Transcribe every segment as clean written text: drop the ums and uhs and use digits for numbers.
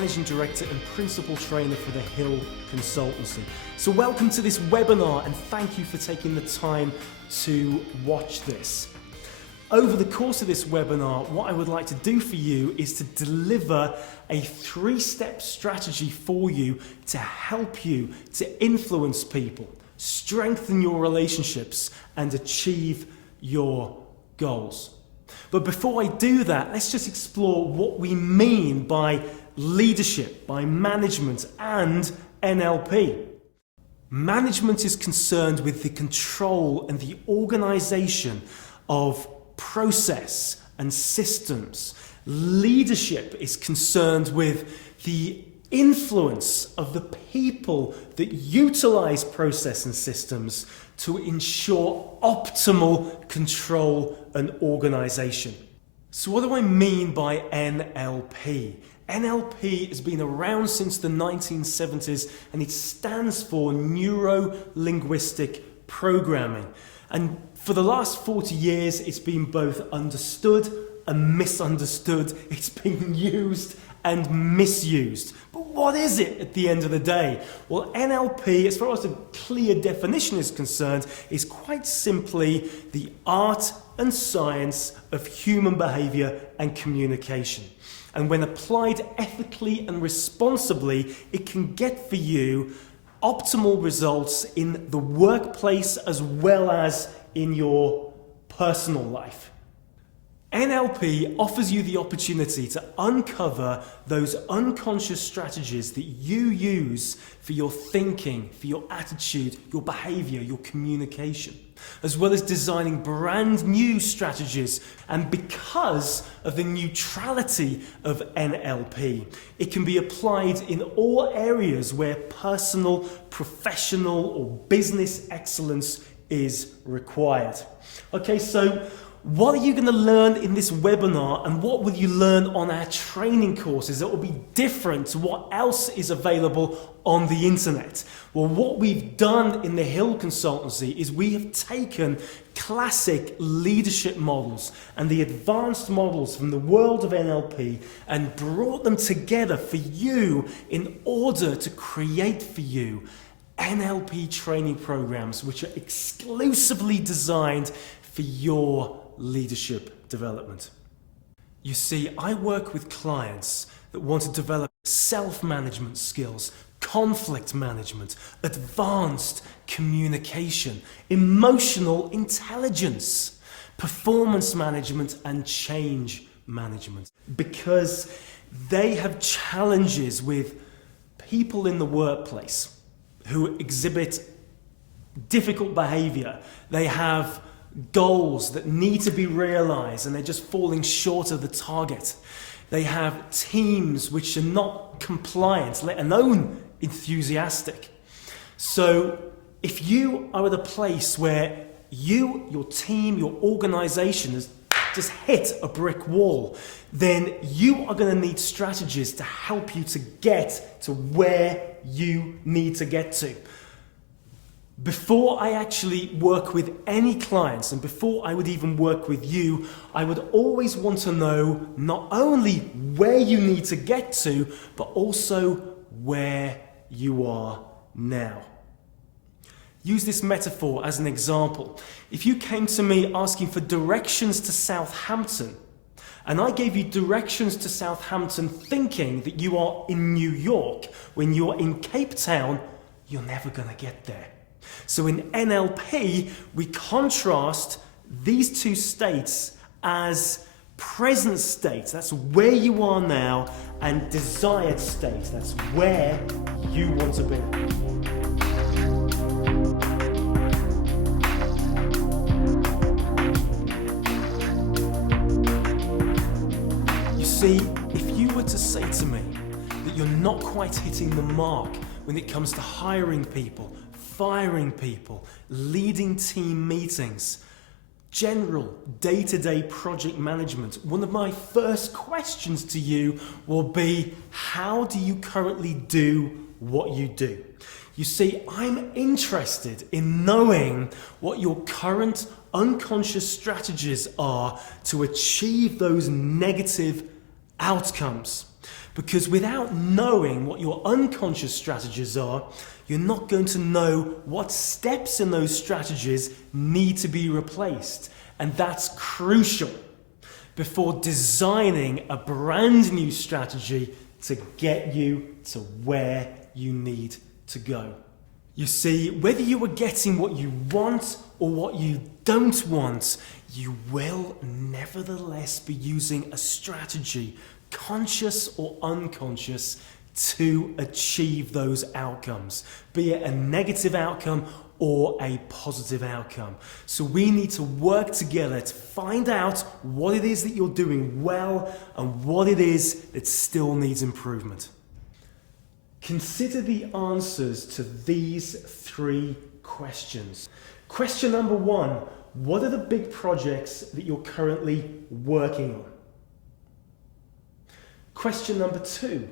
Managing Director and Principal Trainer for the Hill Consultancy. So welcome to this webinar and thank you for taking the time to watch this. Over the course of this webinar, what I would like to do for you is to deliver a 3-step strategy for you to help you to influence people, strengthen your relationships, and achieve your goals. But before I do that, let's just explore what we mean by leadership, by management, and NLP. Management is concerned with the control and the organization of process and systems. Leadership is concerned with the influence of the people that utilize process and systems to ensure optimal control and organization. So what do I mean by NLP? NLP has been around since the 1970s and it stands for Neuro-Linguistic Programming. And for the last 40 years, it's been both understood and misunderstood. It's been used and misused. But what is it at the end of the day? Well, NLP, as far as a clear definition is concerned, is quite simply the art and science of human behavior and communication. And when applied ethically and responsibly, it can get for you optimal results in the workplace as well as in your personal life. NLP offers you the opportunity to uncover those unconscious strategies that you use for your thinking, for your attitude, your behavior, your communication, as well as designing brand new strategies. And because of the neutrality of NLP, it can be applied in all areas where personal, professional, or business excellence is required. Okay, so what are you going to learn in this webinar, and what will you learn on our training courses that will be different to what else is available on the internet? Well, what we've done in the Hill Consultancy is we have taken classic leadership models and the advanced models from the world of NLP and brought them together for you in order to create for you NLP training programs which are exclusively designed for your leadership development. You see, I work with clients that want to develop self-management skills, conflict management, advanced communication, emotional intelligence, performance management, and change management, because they have challenges with people in the workplace who exhibit difficult behavior. They have goals that need to be realized and they're just falling short of the target. They have teams which are not compliant, let alone enthusiastic. So if you are at a place where your team, your organization has just hit a brick wall, then you are going to need strategies to help you to get to where you need to get to. Before I actually work with any clients, and before I would even work with you, I would always want to know not only where you need to get to, but also where you are now. Use this metaphor as an example. If you came to me asking for directions to Southampton, and I gave you directions to Southampton thinking that you are in New York, when you're in Cape Town, you're never going to get there. So in NLP, we contrast these two states as present states, that's where you are now, and desired states, that's where you want to be. You see, if you were to say to me that you're not quite hitting the mark when it comes to hiring people, firing people, leading team meetings, general day-to-day project management, one of my first questions to you will be, how do you currently do what you do? You see, I'm interested in knowing what your current unconscious strategies are to achieve those negative outcomes. Because without knowing what your unconscious strategies are, you're not going to know what steps in those strategies need to be replaced. And that's crucial before designing a brand new strategy to get you to where you need to go. You see, whether you are getting what you want or what you don't want, you will nevertheless be using a strategy, conscious or unconscious, to achieve those outcomes, be it a negative outcome or a positive outcome. So we need to work together to find out what it is that you're doing well and what it is that still needs improvement. Consider the answers to these 3 questions. Question number 1, what are the big projects that you're currently working on? Question number 2,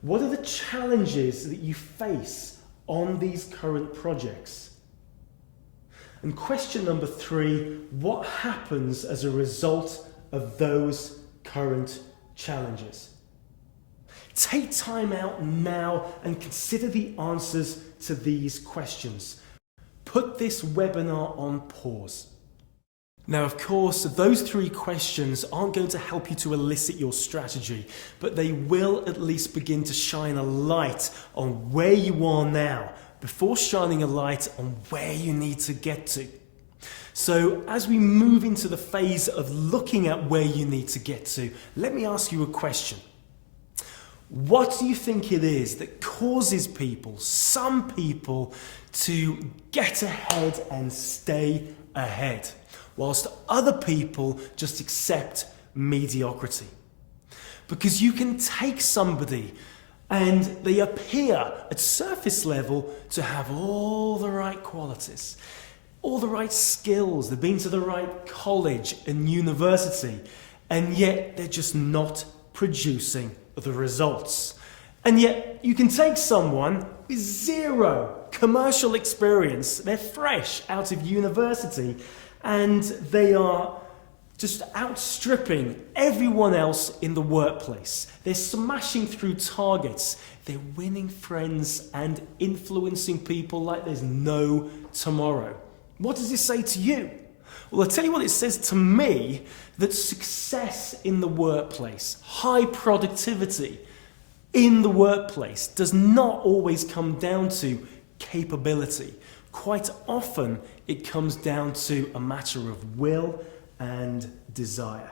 what are the challenges that you face on these current projects? And question number 3, what happens as a result of those current challenges? Take time out now and consider the answers to these questions. Put this webinar on pause. Now, of course, those 3 questions aren't going to help you to elicit your strategy, but they will at least begin to shine a light on where you are now, before shining a light on where you need to get to. So, as we move into the phase of looking at where you need to get to, let me ask you a question. What do you think it is that causes people, some people, to get ahead and stay ahead, whilst other people just accept mediocrity? Because you can take somebody and they appear at surface level to have all the right qualities, all the right skills, they've been to the right college and university, and yet they're just not producing the results. And yet you can take someone with 0 commercial experience, they're fresh out of university, and they are just outstripping everyone else in the workplace. They're smashing through targets, they're winning friends and influencing people like there's no tomorrow. What does this say to you? Well, I'll tell you what it says to me, that success in the workplace, high productivity in the workplace does not always come down to capability. Quite often it comes down to a matter of will and desire.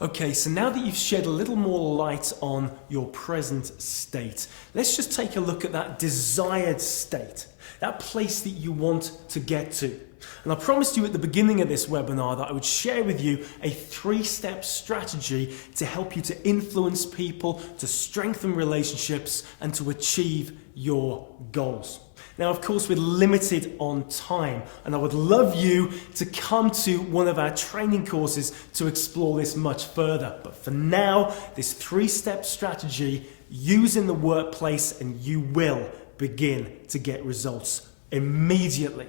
Okay, so now that you've shed a little more light on your present state, let's just take a look at that desired state, that place that you want to get to. And I promised you at the beginning of this webinar that I would share with you a 3-step strategy to help you to influence people, to strengthen relationships, and to achieve your goals. Now, of course, we're limited on time, and I would love you to come to one of our training courses to explore this much further. But for now, this 3-step strategy, use in the workplace, and you will begin to get results immediately.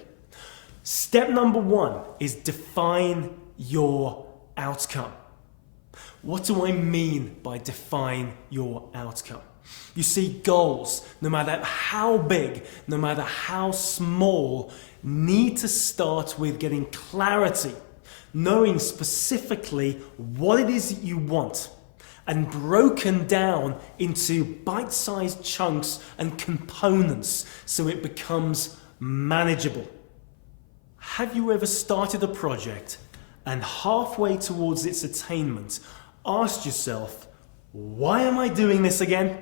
Step number 1 is define your outcome. What do I mean by define your outcome? You see, goals, no matter how big, no matter how small, need to start with getting clarity, knowing specifically what it is that you want, and broken down into bite-sized chunks and components so it becomes manageable. Have you ever started a project and halfway towards its attainment asked yourself, why am I doing this again?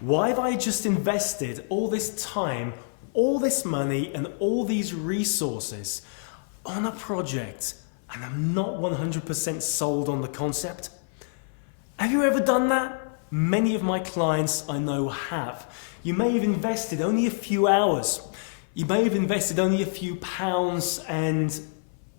Why have I just invested all this time, all this money and all these resources on a project and I'm not 100% sold on the concept? Have you ever done that? Many of my clients I know have. You may have invested only a few hours. You may have invested only a few pounds and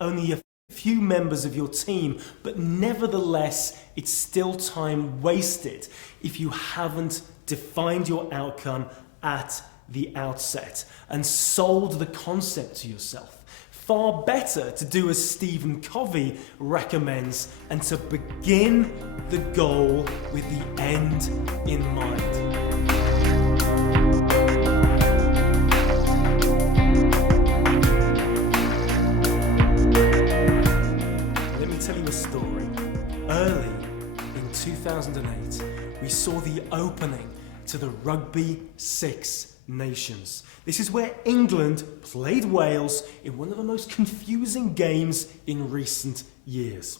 only a few members of your team, but nevertheless, it's still time wasted if you haven't defined your outcome at the outset and sold the concept to yourself. far better to do as Stephen Covey recommends and to begin the goal with the end in mind. Let me tell you a story. Early in 2008, we saw the opening to the Rugby Six Nations. This is where England played Wales in one of the most confusing games in recent years.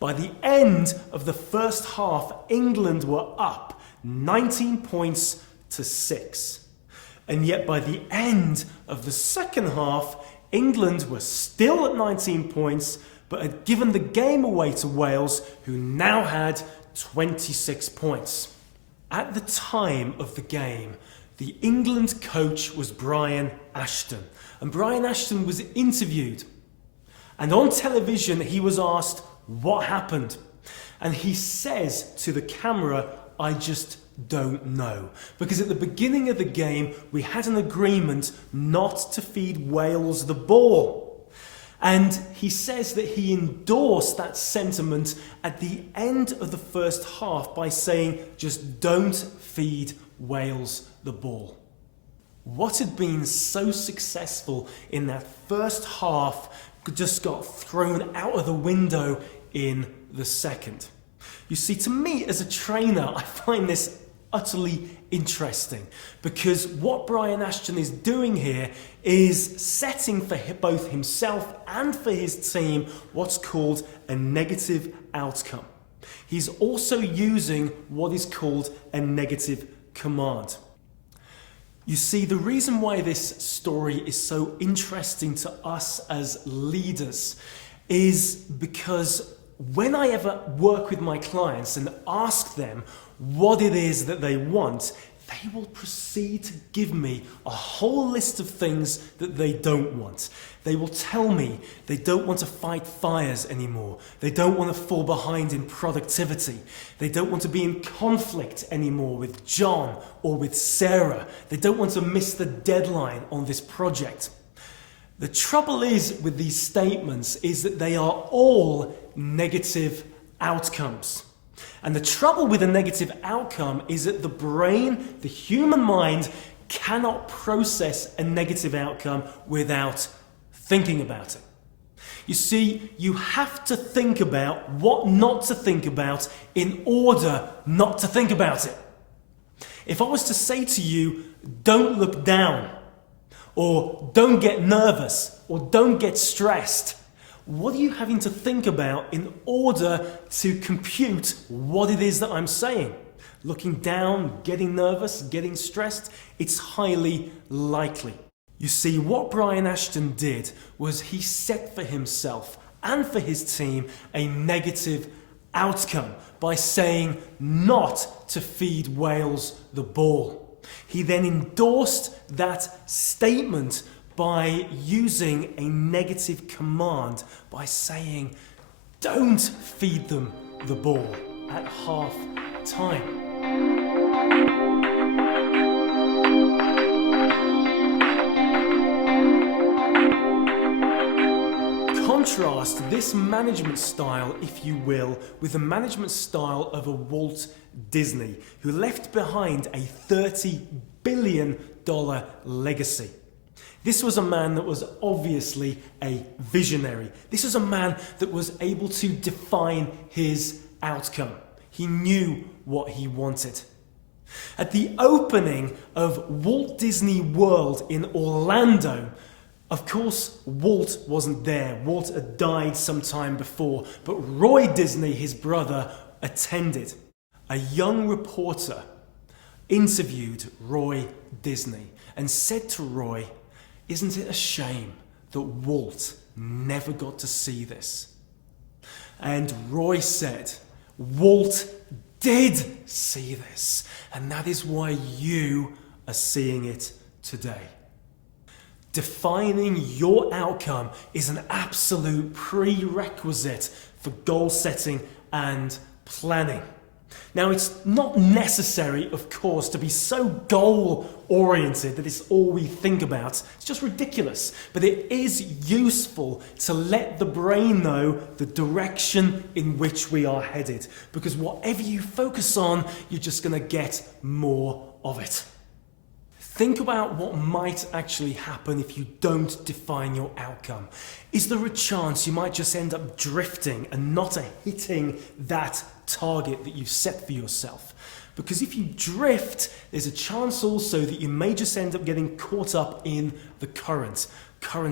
By the end of the first half, England were up 19 points to 6. And yet by the end of the second half, England were still at 19 points, but had given the game away to Wales, who now had 26 points. At the time of the game, the England coach was Brian Ashton, and Brian Ashton was interviewed. And on television, he was asked what happened. And he says to the camera, "I just don't know." Because at the beginning of the game, we had an agreement not to feed Wales the ball. And he says that he endorsed that sentiment at the end of the first half by saying, just don't feed Wales the ball. What had been so successful in that first half just got thrown out of the window in the second. You see, to me as a trainer, I find this utterly interesting because what Brian Ashton is doing here is setting for both himself and for his team what's called a negative outcome. He's also using what is called a negative command. You see, the reason why this story is so interesting to us as leaders is because when I ever work with my clients and ask them what it is that they want, they will proceed to give me a whole list of things that they don't want. They will tell me they don't want to fight fires anymore. They don't want to fall behind in productivity. They don't want to be in conflict anymore with John or with Sarah. They don't want to miss the deadline on this project. The trouble is with these statements is that they are all negative outcomes. And the trouble with a negative outcome is that the brain, the human mind, cannot process a negative outcome without thinking about it. You see, you have to think about what not to think about in order not to think about it. If I was to say to you, don't look down, or don't get nervous, or don't get stressed, what are you having to think about in order to compute what it is that I'm saying? Looking down, getting nervous, getting stressed? It's highly likely. You see, what Brian Ashton did was he set for himself and for his team a negative outcome by saying not to feed Wales the ball. He then endorsed that statement by using a negative command by saying, don't feed them the ball at half time. Contrast this management style, if you will, with the management style of a Walt Disney, who left behind a $30 billion legacy. This was a man that was obviously a visionary. This was a man that was able to define his outcome. He knew what he wanted. At the opening of Walt Disney World in Orlando, of course, Walt wasn't there. Walt had died some time before, but Roy Disney, his brother, attended. A young reporter interviewed Roy Disney and said to Roy, "Isn't it a shame that Walt never got to see this?" And Roy said, "Walt did see this, and that is why you are seeing it today." Defining your outcome is an absolute prerequisite for goal setting and planning. Now, it's not necessary, of course, to be so goal-oriented that it's all we think about. It's just ridiculous. But it is useful to let the brain know the direction in which we are headed. Because whatever you focus on, you're just going to get more of it. Think about what might actually happen if you don't define your outcome. Is there a chance you might just end up drifting and not hitting that target that you've set for yourself? Because if you drift, there's a chance also that you may just end up getting caught up in the current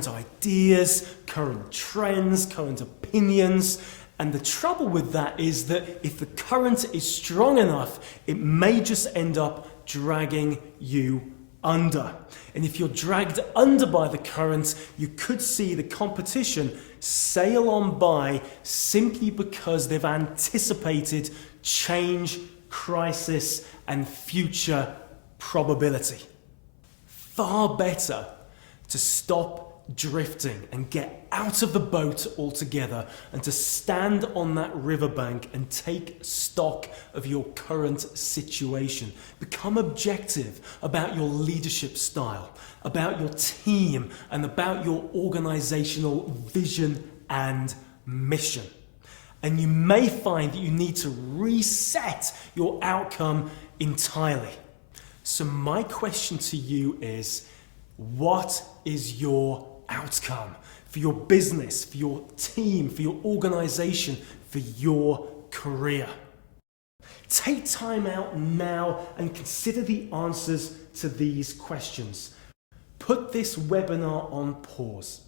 ideas, current trends, current opinions. And the trouble with that is that if the current is strong enough, it may just end up dragging you under. And if you're dragged under by the current, you could see the competition sail on by simply because they've anticipated change, crisis, and future probability. Far better to stop drifting and get out of the boat altogether and to stand on that riverbank and take stock of your current situation. Become objective about your leadership style, about your team, and about your organizational vision and mission. And you may find that you need to reset your outcome entirely. So my question to you is, what is your outcome for your business, for your team, for your organization, for your career? Take time out now and consider the answers to these questions. Put this webinar on pause.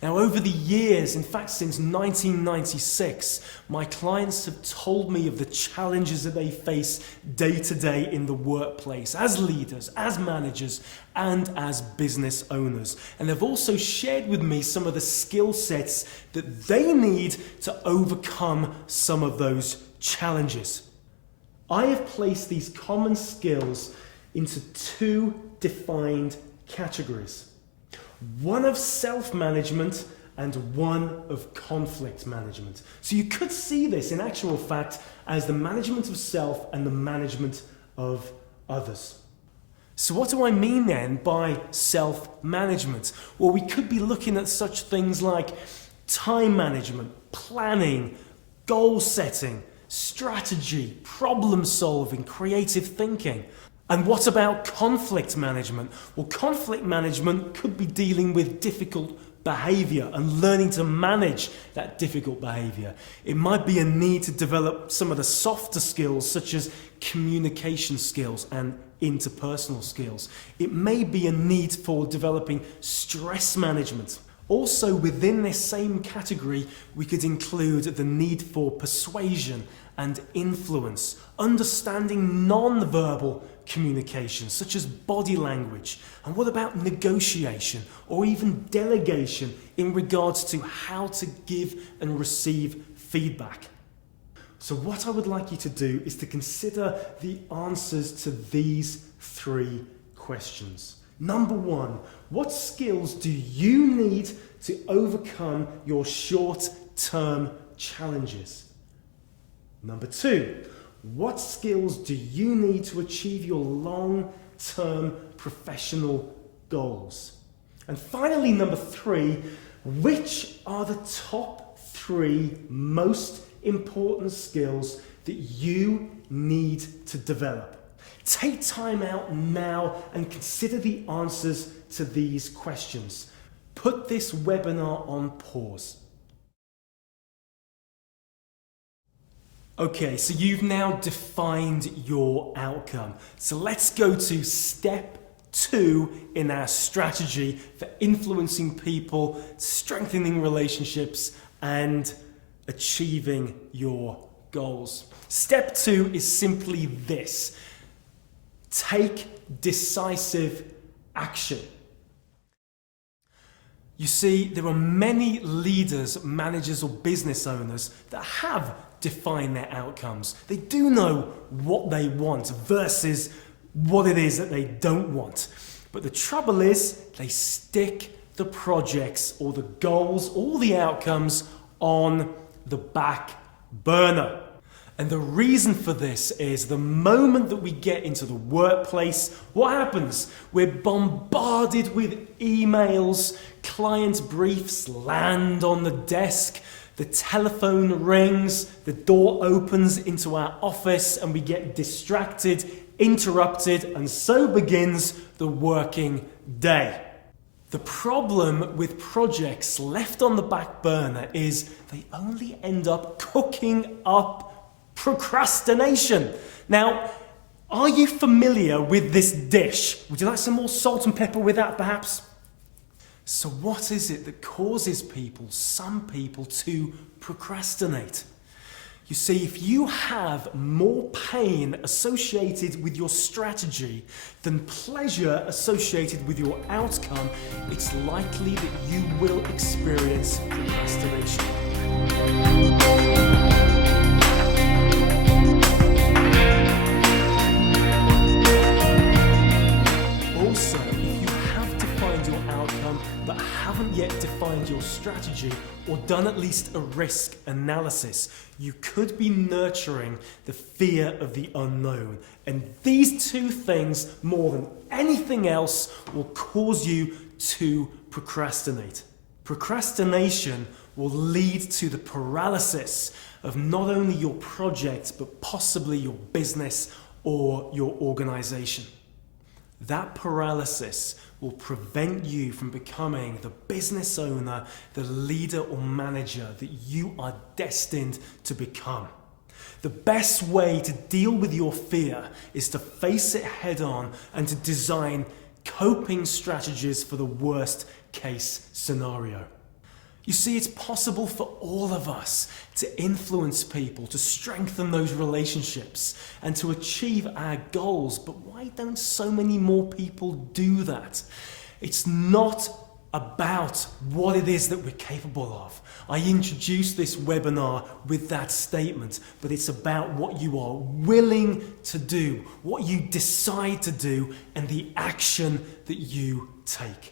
Now, over the years, in fact since 1996, my clients have told me of the challenges that they face day to day in the workplace, as leaders, as managers, and as business owners. And they've also shared with me some of the skill sets that they need to overcome some of those challenges. I have placed these common skills into two defined categories. One of self-management and one of conflict management. So you could see this in actual fact as the management of self and the management of others. So what do I mean then by self-management? Well, we could be looking at such things like time management, planning, goal setting, strategy, problem solving, creative thinking. And what about conflict management? Well, conflict management could be dealing with difficult behavior and learning to manage that difficult behavior. It might be a need to develop some of the softer skills such as communication skills and interpersonal skills. It may be a need for developing stress management. Also within this same category, we could include the need for persuasion and influence, understanding non-verbal communication such as body language. And what about negotiation or even delegation in regards to how to give and receive feedback? So what I would like you to do is to consider the answers to these three questions. Number one, what skills do you need to overcome your short-term challenges? Number two, what skills do you need to achieve your long-term professional goals? And finally, number three, which are the top three most important skills that you need to develop? Take time out now and consider the answers to these questions. Put this webinar on pause. Okay, so you've now defined your outcome. So let's go to step 2 in our strategy for influencing people, strengthening relationships, and achieving your goals. Step 2 is simply this: take decisive action. You see, there are many leaders, managers, or business owners that have defined their outcomes. They do know what they want versus what it is that they don't want. But the trouble is, they stick the projects or the goals or the outcomes on the back burner. And the reason for this is the moment that we get into the workplace, what happens? We're bombarded with emails, client briefs land on the desk, the telephone rings, the door opens into our office, and we get distracted, interrupted, and so begins the working day. The problem with projects left on the back burner is they only end up cooking up procrastination. Now, are you familiar with this dish? Would you like some more salt and pepper with that, perhaps? So what is it that causes some people to procrastinate? You see, if you have more pain associated with your strategy than pleasure associated with your outcome, it's likely that you will experience procrastination. Also, if you have defined your outcome but haven't yet defined your strategy or done at least a risk analysis, you could be nurturing the fear of the unknown. And these two things, more than anything else, will cause you to procrastinate. Procrastination will lead to the paralysis of not only your project, but possibly your business or your organization. That paralysis will prevent you from becoming the business owner, the leader or manager that you are destined to become. The best way to deal with your fear is to face it head on and to design coping strategies for the worst case scenario. You see, it's possible for all of us to influence people, to strengthen those relationships, and to achieve our goals. But why don't so many more people do that? It's not about what it is that we're capable of. I introduced this webinar with that statement, but it's about what you are willing to do, what you decide to do, and the action that you take.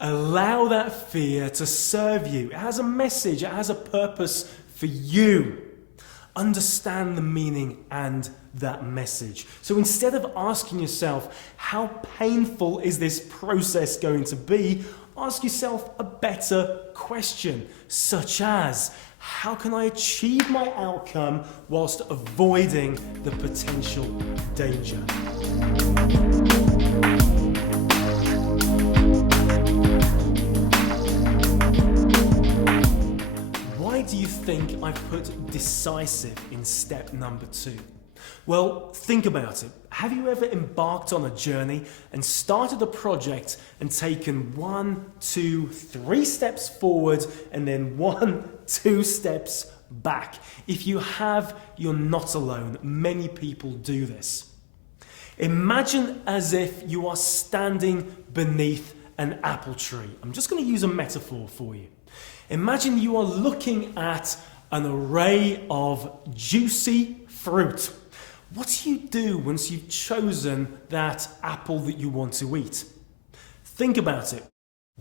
Allow that fear to serve you. It has a message, it has a purpose for you. Understand the meaning and that message. So instead of asking yourself, how painful is this process going to be? Ask yourself a better question, such as, how can I achieve my outcome whilst avoiding the potential danger? Why do you think I put decisive in step number 2? Well, think about it. Have you ever embarked on a journey and started a project and taken 1, 2, 3 steps forward and then 1, 2 steps back? If you have, you're not alone. Many people do this. Imagine as if you are standing beneath an apple tree. I'm just going to use a metaphor for you. Imagine you are looking at an array of juicy fruit. What do you do once you've chosen that apple that you want to eat? Think about it.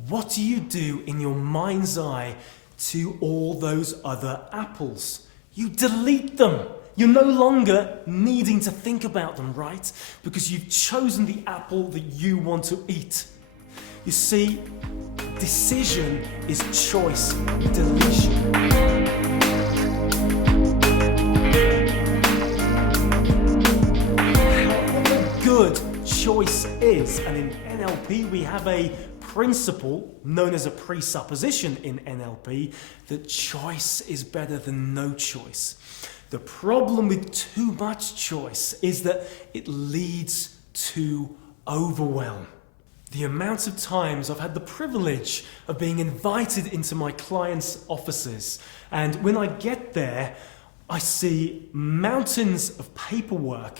What do you do in your mind's eye to all those other apples? You delete them. You're no longer needing to think about them, right? Because you've chosen the apple that you want to eat. You see, decision is choice deletion. However good choice is, and in NLP we have a principle known as a presupposition in NLP that choice is better than no choice. The problem with too much choice is that it leads to overwhelm. The amount of times I've had the privilege of being invited into my clients' offices, and when I get there, I see mountains of paperwork,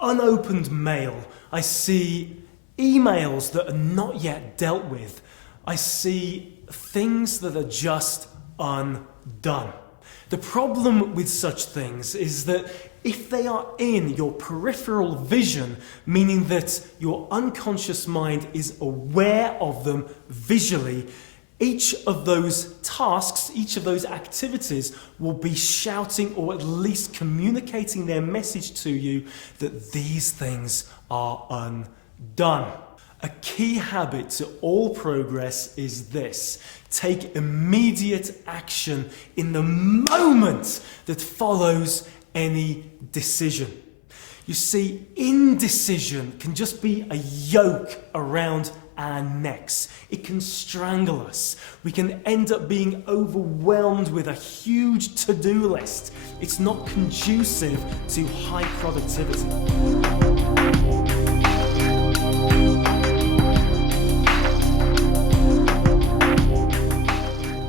unopened mail, I see emails that are not yet dealt with, I see things that are just undone. The problem with such things is that if they are in your peripheral vision, meaning that your unconscious mind is aware of them visually, Each of those tasks, each of those activities will be shouting or at least communicating their message to you that these things are undone. A key habit to all progress is this: take immediate action in the moment that follows any decision. You see, indecision can just be a yoke around our necks. It can strangle us. We can end up being overwhelmed with a huge to-do list. It's not conducive to high productivity.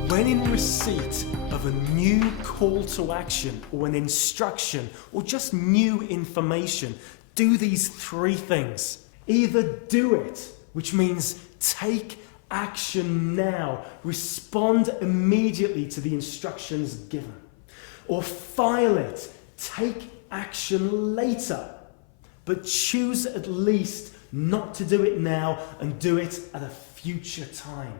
When in receipt of a new call to action or an instruction or just new information, do these three things. Either do it, which means take action now, respond immediately to the instructions given, or file it, take action later, but choose at least not to do it now and do it at a future time.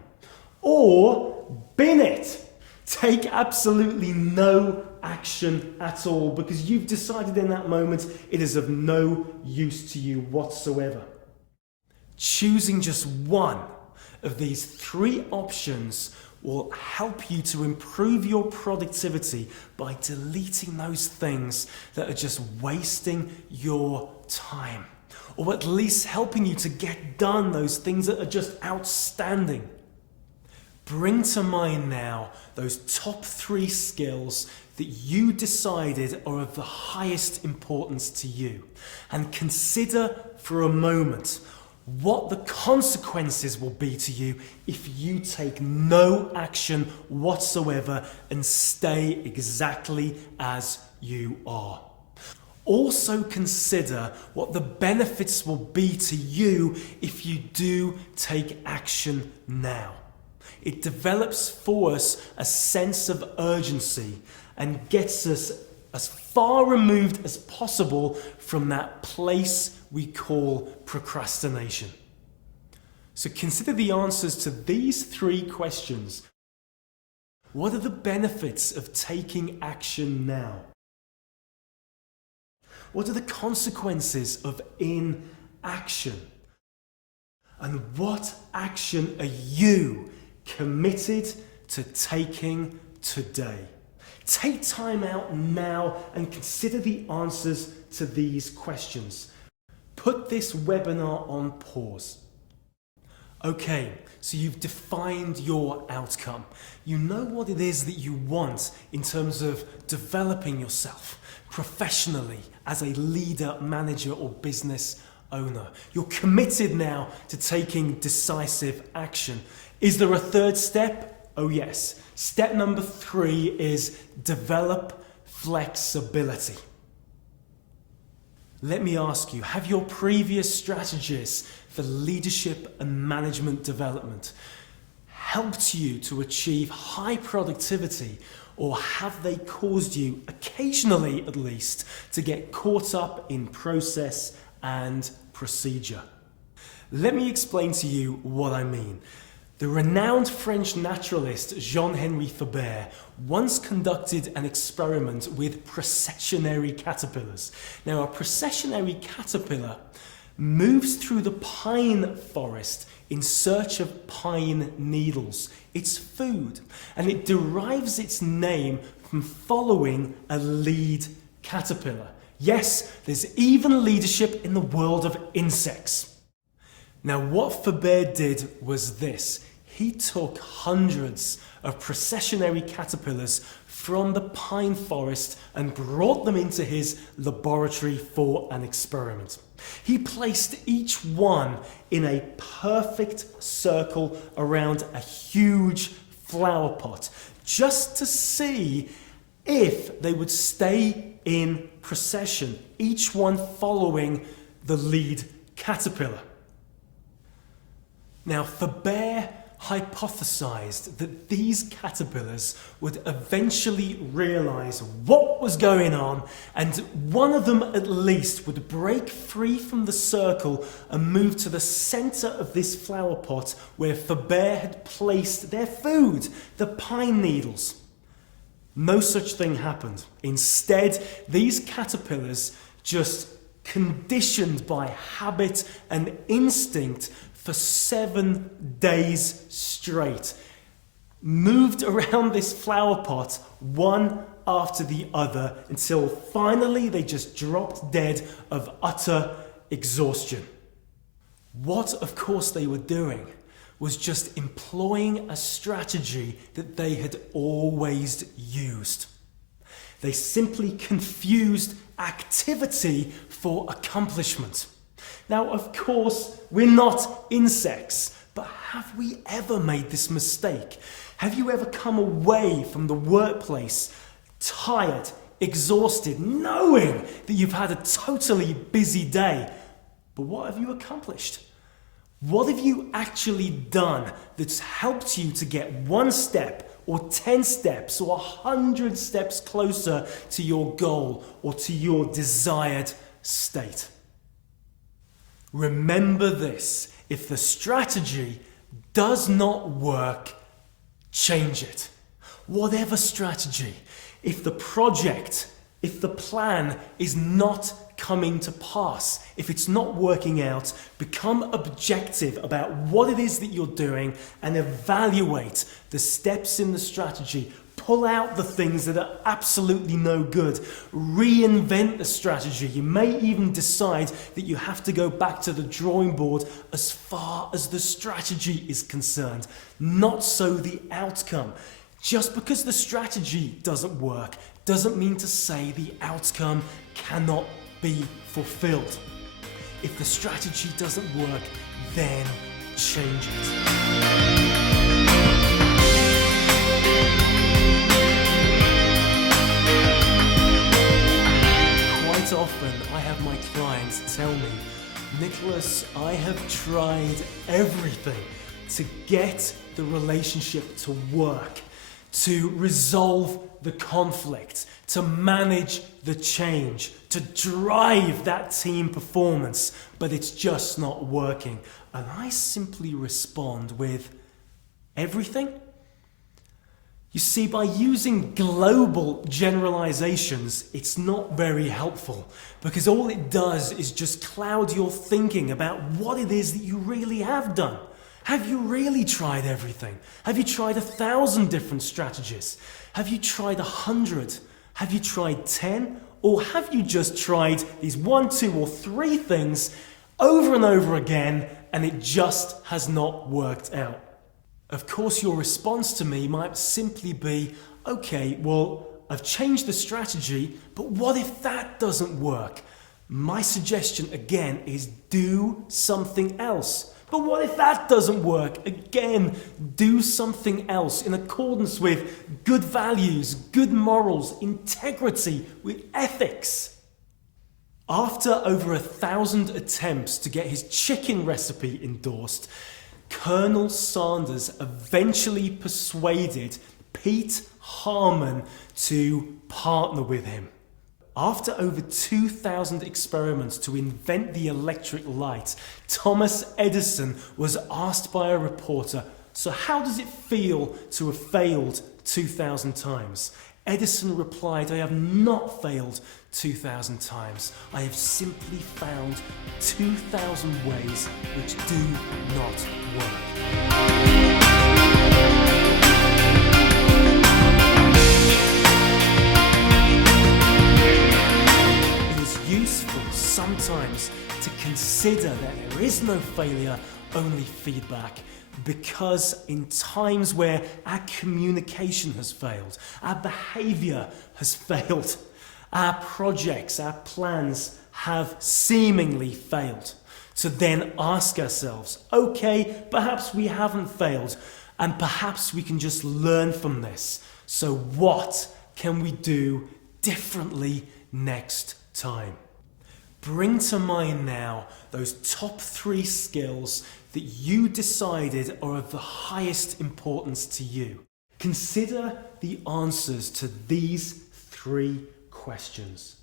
Or bin it. Take absolutely no action at all because you've decided in that moment it is of no use to you whatsoever. Choosing just one of these three options will help you to improve your productivity by deleting those things that are just wasting your time, or at least helping you to get done those things that are just outstanding. Bring to mind now those top three skills that you decided are of the highest importance to you, and consider for a moment what the consequences will be to you if you take no action whatsoever and stay exactly as you are. Also consider what the benefits will be to you if you do take action now. It develops for us a sense of urgency and gets us as far removed as possible from that place we call procrastination. So consider the answers to these three questions. What are the benefits of taking action now? What are the consequences of inaction? And what action are you committed to taking today? Take time out now and consider the answers to these questions. Put this webinar on pause. Okay, so you've defined your outcome. You know what it is that you want in terms of developing yourself professionally as a leader, manager, or business owner. You're committed now to taking decisive action. Is there a third step? Oh yes. Step number 3 is develop flexibility. Let me ask you, have your previous strategies for leadership and management development helped you to achieve high productivity, or have they caused you, occasionally at least, to get caught up in process and procedure? Let me explain to you what I mean. The renowned French naturalist Jean-Henri Faber once conducted an experiment with processionary caterpillars. Now, a processionary caterpillar moves through the pine forest in search of pine needles, its food, and it derives its name from following a lead caterpillar. Yes, there's even leadership in the world of insects. Now, what Faber did was this. He took hundreds of processionary caterpillars from the pine forest and brought them into his laboratory for an experiment. He placed each one in a perfect circle around a huge flower pot just to see if they would stay in procession, each one following the lead caterpillar. Now, Faber hypothesized that these caterpillars would eventually realize what was going on, and one of them at least would break free from the circle and move to the center of this flower pot where Faber had placed their food, the pine needles. No such thing happened. Instead, these caterpillars, just conditioned by habit and instinct for 7 days straight, moved around this flower pot one after the other until finally they just dropped dead of utter exhaustion. What, of course, they were doing was just employing a strategy that they had always used. They simply confused activity for accomplishment. Now, of course, we're not insects, but have we ever made this mistake? Have you ever come away from the workplace tired, exhausted, knowing that you've had a totally busy day? But what have you accomplished? What have you actually done that's helped you to get 1 step or 10 steps or 100 steps closer to your goal or to your desired state? Remember this: if the strategy does not work, change it. Whatever strategy, if the project, if the plan is not coming to pass, if it's not working out, become objective about what it is that you're doing and evaluate the steps in the strategy. Pull out the things that are absolutely no good. Reinvent the strategy. You may even decide that you have to go back to the drawing board as far as the strategy is concerned, not so the outcome. Just because the strategy doesn't work doesn't mean to say the outcome cannot be fulfilled. If the strategy doesn't work, then change it. Quite often I have my clients tell me, Nicholas, I have tried everything to get the relationship to work, to resolve the conflict, to manage the change, to drive that team performance, but it's just not working. And I simply respond with, everything? You see, by using global generalizations, it's not very helpful, because all it does is just cloud your thinking about what it is that you really have done. Have you really tried everything? Have you tried 1,000 different strategies? Have you tried 100? Have you tried 10? Or have you just tried these 1, 2, or 3 things over and over again, and it just has not worked out? Of course, your response to me might simply be, okay, well, I've changed the strategy, but what if that doesn't work? My suggestion again is do something else. But what if that doesn't work? Again, do something else in accordance with good values, good morals, integrity, with ethics. After over 1,000 attempts to get his chicken recipe endorsed, Colonel Sanders eventually persuaded Pete Harmon to partner with him. After over 2,000 experiments to invent the electric light, Thomas Edison was asked by a reporter, so how does it feel to have failed 2,000 times? Edison replied, I have not failed 2,000 times. I have simply found 2,000 ways which do not work. Useful sometimes to consider that there is no failure, only feedback, because in times where our communication has failed, our behavior has failed, our projects, our plans have seemingly failed, to then ask ourselves, okay, perhaps we haven't failed, and perhaps we can just learn from this. So what can we do differently next time? Bring to mind now those top 3 skills that you decided are of the highest importance to you. Consider the answers to these 3 questions.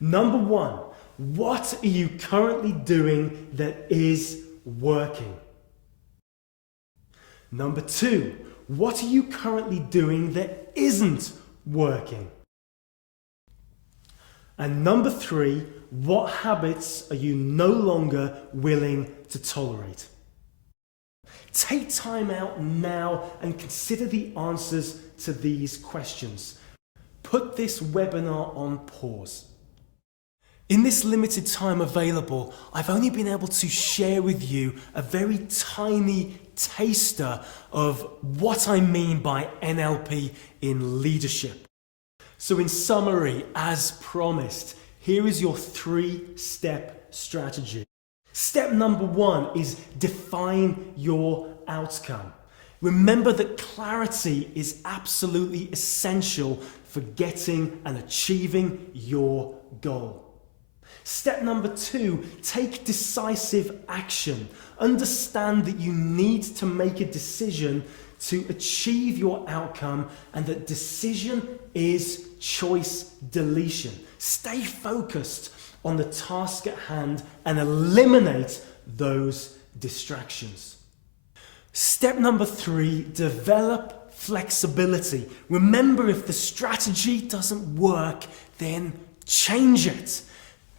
Number 1, what are you currently doing that is working? Number 2, what are you currently doing that isn't working? And number 3, what habits are you no longer willing to tolerate? Take time out now and consider the answers to these questions. Put this webinar on pause. In this limited time available, I've only been able to share with you a very tiny taster of what I mean by NLP in leadership. So in summary, as promised, here is your 3-step strategy. Step number 1 is define your outcome. Remember that clarity is absolutely essential for getting and achieving your goal. Step number 2, take decisive action. Understand that you need to make a decision to achieve your outcome, and that decision is choice deletion. Stay focused on the task at hand and eliminate those distractions. Step number 3, develop flexibility. Remember, if the strategy doesn't work, then change it.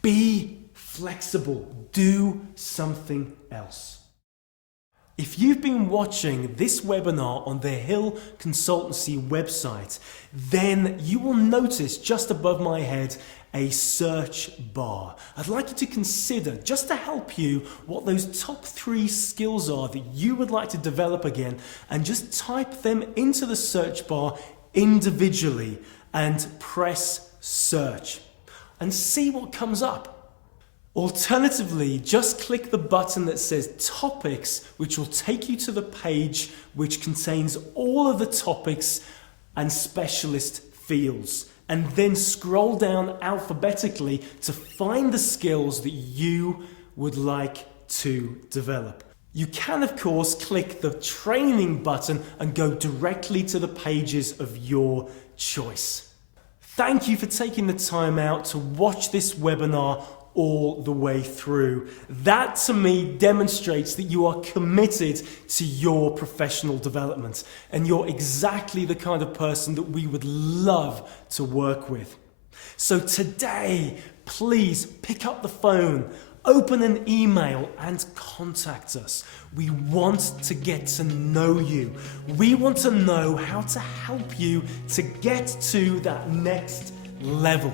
Be flexible. Do something else. If you've been watching this webinar on the Hill Consultancy website, then you will notice just above my head a search bar. I'd like you to consider, just to help you, what those top 3 skills are that you would like to develop again, and just type them into the search bar individually and press search and see what comes up. Alternatively, just click the button that says topics, which will take you to the page which contains all of the topics and specialist fields, and then scroll down alphabetically to find the skills that you would like to develop. You can, of course, click the training button and go directly to the pages of your choice. Thank you for taking the time out to watch this webinar all the way through. That to me demonstrates that you are committed to your professional development, and you're exactly the kind of person that we would love to work with. So today, please pick up the phone, open an email and contact us. We want to get to know you. We want to know how to help you to get to that next level.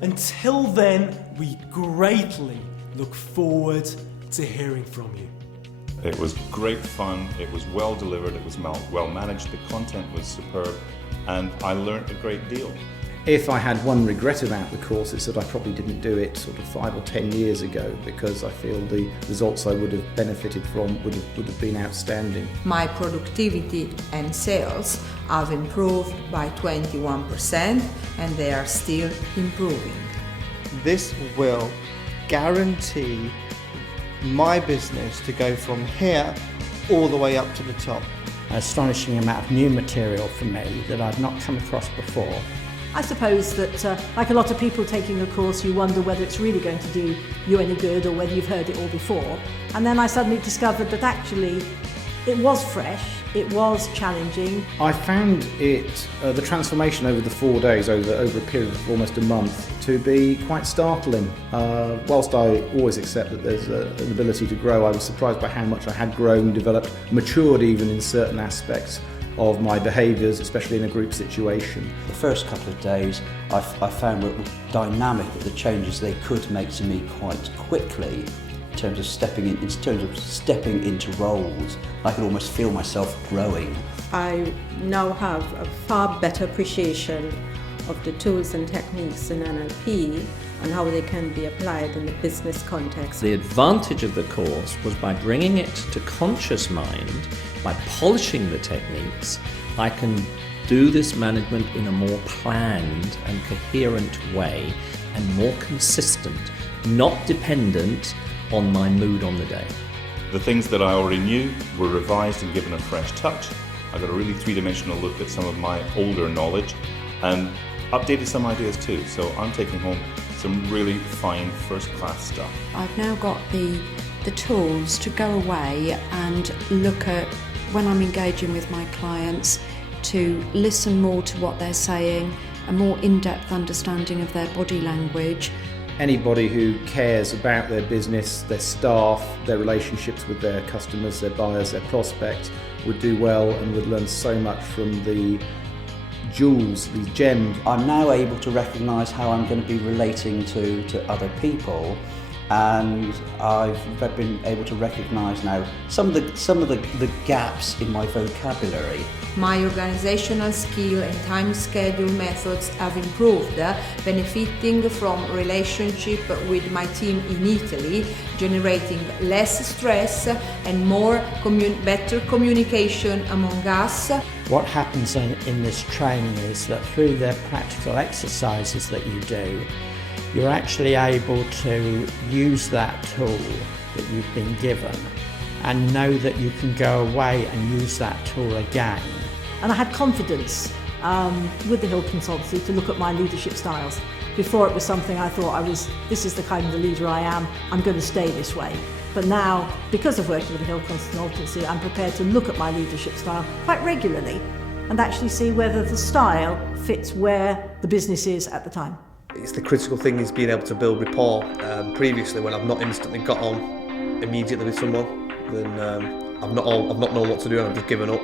Until then, we greatly look forward to hearing from you. It was great fun, it was well delivered, it was well managed, the content was superb, and I learned a great deal. If I had one regret about the course, it's that I probably didn't do it sort of 5 or 10 years ago, because I feel the results I would have benefited from would have been outstanding. My productivity and sales have improved by 21%, and they are still improving. This will guarantee my business to go from here all the way up to the top. An astonishing amount of new material for me that I'd not come across before. I suppose that, like a lot of people taking a course, you wonder whether it's really going to do you any good or whether you've heard it all before. And then I suddenly discovered that actually it was fresh, it was challenging. I found it, the transformation over the 4 days, over a period of almost a month, to be quite startling. Whilst I always accept that there's an ability to grow, I was surprised by how much I had grown, developed, matured even in certain aspects of my behaviours, especially in a group situation. The first couple of days I found were dynamic, the changes they could make to me quite quickly in terms of stepping into roles. I could almost feel myself growing. I now have a far better appreciation of the tools and techniques in NLP and how they can be applied in the business context. The advantage of the course was by bringing it to conscious mind, by polishing the techniques, I can do this management in a more planned and coherent way and more consistent, not dependent on my mood on the day. The things that I already knew were revised and given a fresh touch. I got a really three-dimensional look at some of my older knowledge and updated some ideas too. So I'm taking home some really fine first-class stuff. I've now got the tools to go away and look at, when I'm engaging with my clients, to listen more to what they're saying, a more in-depth understanding of their body language. Anybody who cares about their business, their staff, their relationships with their customers, their buyers, their prospects would do well and would learn so much from the jewels, these gems. I'm now able to recognise how I'm going to be relating to other people, and I've been able to recognise now some of the gaps in my vocabulary. My organizational skill and time schedule methods have improved, benefiting from relationship with my team in Italy, generating less stress and more better communication among us. What happens in this training is that through the practical exercises that you do, you're actually able to use that tool that you've been given and know that you can go away and use that tool again. And I had confidence with the Hill Consultancy to look at my leadership styles. Before it was something I thought this is the kind of the leader I am, I'm going to stay this way. But now, because of working with the Hill Consultancy, I'm prepared to look at my leadership style quite regularly and actually see whether the style fits where the business is at the time. It's the critical thing is being able to build rapport. Previously, when I've not instantly got on immediately with someone, then I've not known what to do and I've just given up.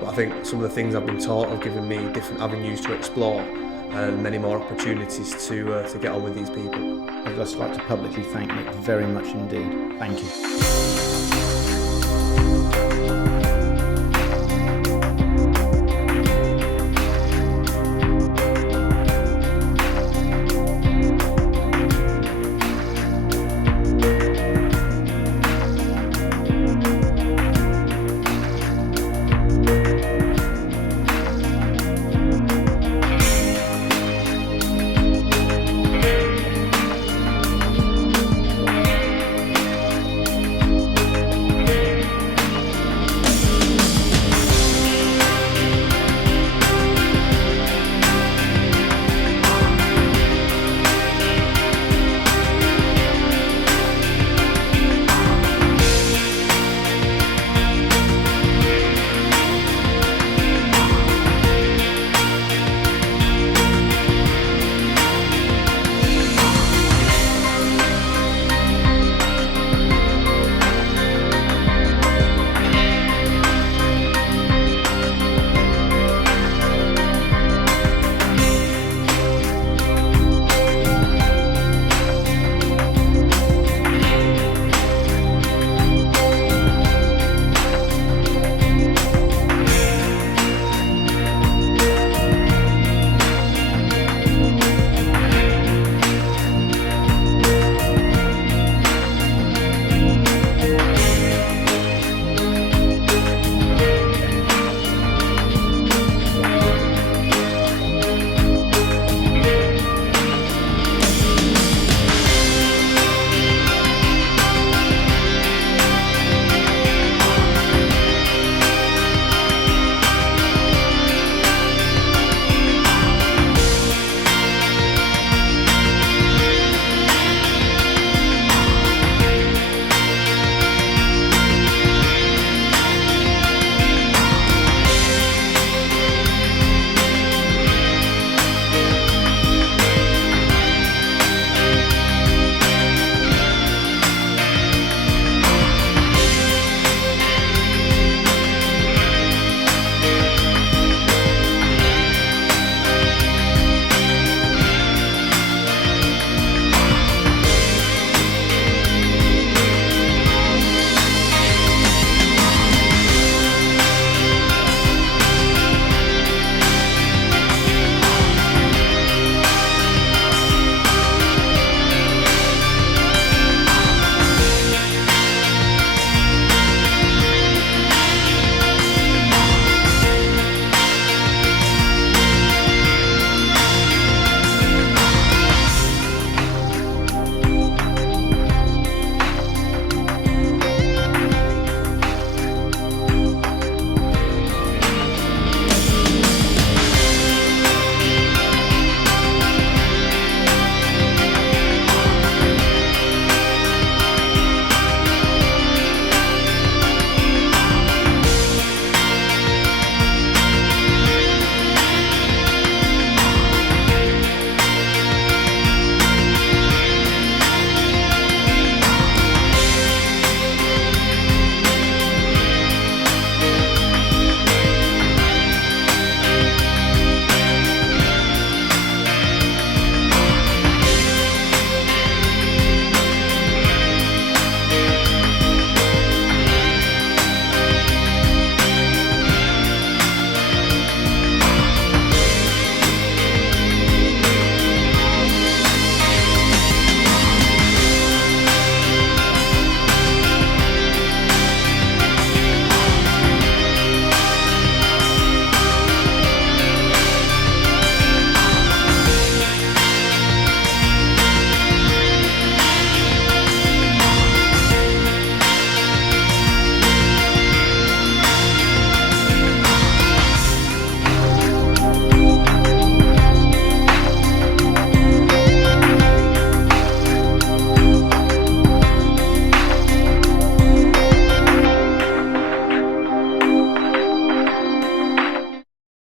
But I think some of the things I've been taught have given me different avenues to explore and many more opportunities to get on with these people. I'd just like to publicly thank Nick very much indeed. Thank you.